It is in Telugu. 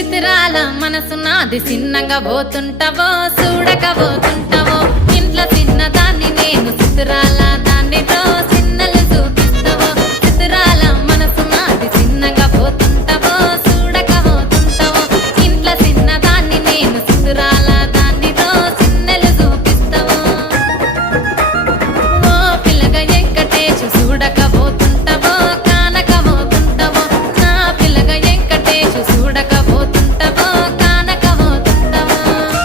చిత్రాల మనసు నాది చిన్నగా పోతుంటావో చూడక పోతుంటావో ఇంట్లో చిన్నదాన్ని నేను చిత్రాల